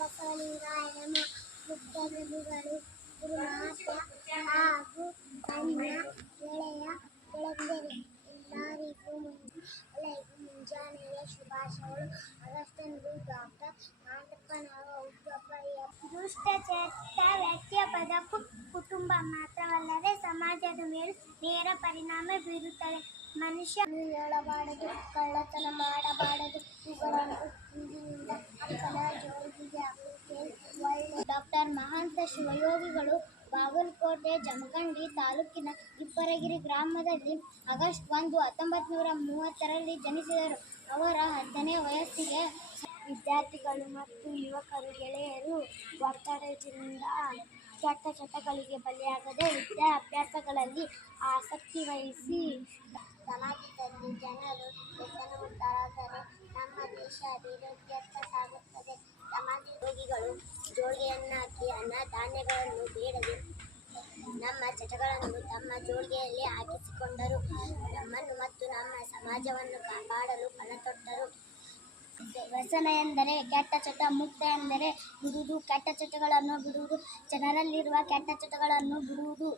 ಬಸವಲಿಂಗಾಯನ ಮುಖ್ಯಮಂತ್ರಿಗಳು ಗುರುನಾಥ ಹಾಗೂ ನನ್ನ ಗೆಳೆಯ ಗೆಳತಿಯರೇ ಎಲ್ಲರಿಗೂ ಮುಂಜಾನೆಯ ಶುಭಾಶಯಗಳು. ಆಗಸ್ಟ್ ಡಾಕ್ಟರ್ ಮಾಂಡಪ್ಪನವರ ಹುಟ್ಟುಹಬ್ಬ. ದುಷ್ಟಚರಿತ್ರ ವ್ಯಕ್ತಿಯ ಬದುಕು, ಕುಟುಂಬ ಮಾತ್ರವಲ್ಲದೆ ಸಮಾಜದ ಮೇಲೂ ನೇರ ಪರಿಣಾಮ ಬೀರುತ್ತದೆ. ಮನುಷ್ಯ ಹೇಳಬಾರದು, ಕಳ್ಳತನ ಮಾಡಬಾರದು, ಇವುಗಳನ್ನು ಇಂದಿನಿಂದ ಅಪ್ಪನ ಜೋಳಿಗೆ ಹಾಕುತ್ತೇನೆ. ಒಳ್ಳೆ ಡಾಕ್ಟರ್ ಮಹಾಂತ ಶಿವಯೋಗಿಗಳು ಬಾಗಲಕೋಟೆ ಜಮಖಂಡಿ ತಾಲೂಕಿನ ಇಪ್ಪರಗಿರಿ ಗ್ರಾಮದಲ್ಲಿ ಆಗಸ್ಟ್ 1, 1930ರಲ್ಲಿ ಜನಿಸಿದರು. ಅವರ 10ನೇ ವಯಸ್ಸಿಗೆ ವಿದ್ಯಾರ್ಥಿಗಳು ಮತ್ತು ಯುವಕರು ಗೆಳೆಯರು ಒತ್ತಡದಿಂದ ಕೆಟ್ಟ ಚಟಗಳಿಗೆ ಬಲಿಯಾಗದೆ ವಿದ್ಯಾಭ್ಯಾಸಗಳಲ್ಲಿ ಆಸಕ್ತಿ ವಹಿಸಿ ಸಮಾಜದಲ್ಲಿ ಜನರು ವ್ಯಸನಮುಕ್ತರಾದರೆ ನಮ್ಮ ದೇಶ ಅಭಿವೃದ್ಧಿಯತ್ತ ಸಾಗುತ್ತದೆ. ಸಮಾಜ ಯೋಗಿಗಳು ಜೋಳಿಗೆಯನ್ನಾಕಿ ಅನ್ನಧಾನ್ಯಗಳನ್ನು ಬೇಡದೆ ನಮ್ಮ ಚಟಗಳನ್ನು ತಮ್ಮ ಜೋಳಿಗೆಯಲ್ಲಿ ಹಾಕಿಸಿಕೊಂಡರು. ನಮ್ಮನ್ನು ಮತ್ತು ನಮ್ಮ ಸಮಾಜವನ್ನು ಕಾಪಾಡಲು ಪಣತೊಟ್ಟರು. ವ್ಯಸನ ಎಂದರೆ ಕೆಟ್ಟ ಚಟ, ಮುಕ್ತ ಎಂದರೆ ಬಿಡುವುದು, ಕೆಟ್ಟ ಚಟಗಳನ್ನು ಬಿಡುವುದು, ಜನರಲ್ಲಿರುವ ಕೆಟ್ಟ ಚಟಗಳನ್ನು ಬಿಡುವುದು.